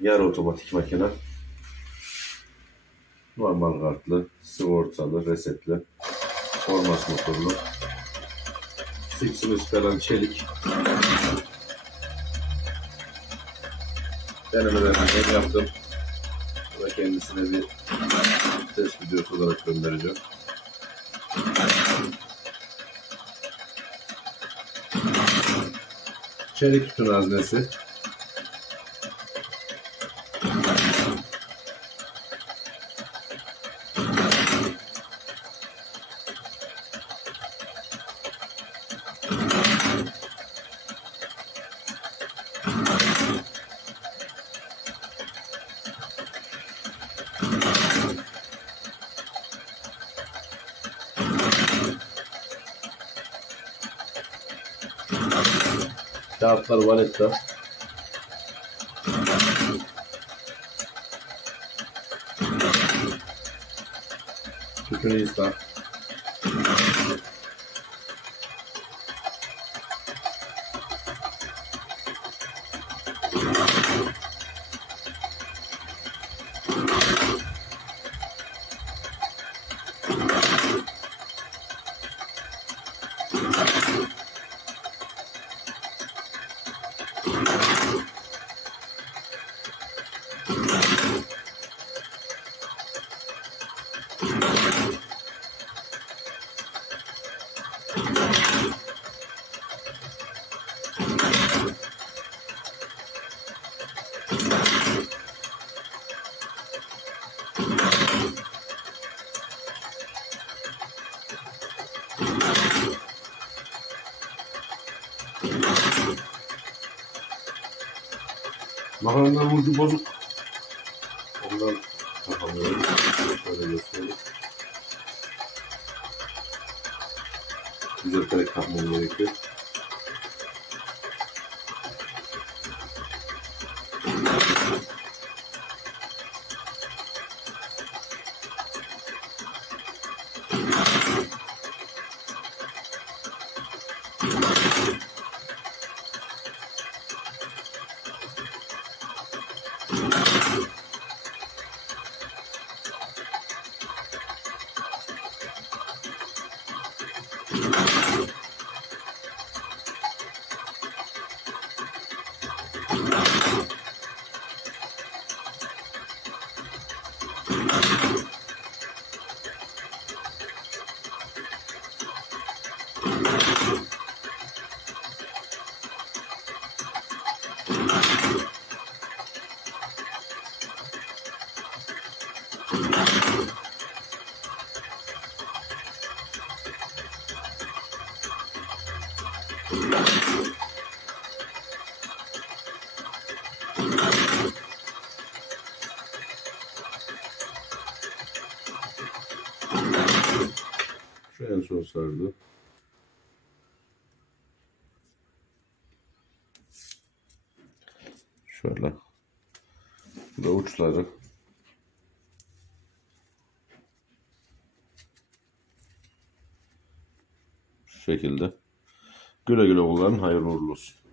Yarı otomatik makine. Normal kartlı, sigortalı, resetli, formas motorlu. Sipsimiz falan çelik. Denemelerini yaptım. Ve kendisine bir test videosu olarak göndereceğim. Çelik tütün haznesi. Kağıtlar valette. Tütünü ıslah. Makarnaların ucu bozuk. Ondan takamıyorum. Şöyle göstereyim. Düzelterek takmam gerekiyor. Şu en son sardı. Şöyle. Bu da uçları. Şu şekilde. Güle güle kullanın. Hayırlı uğurlu olsun.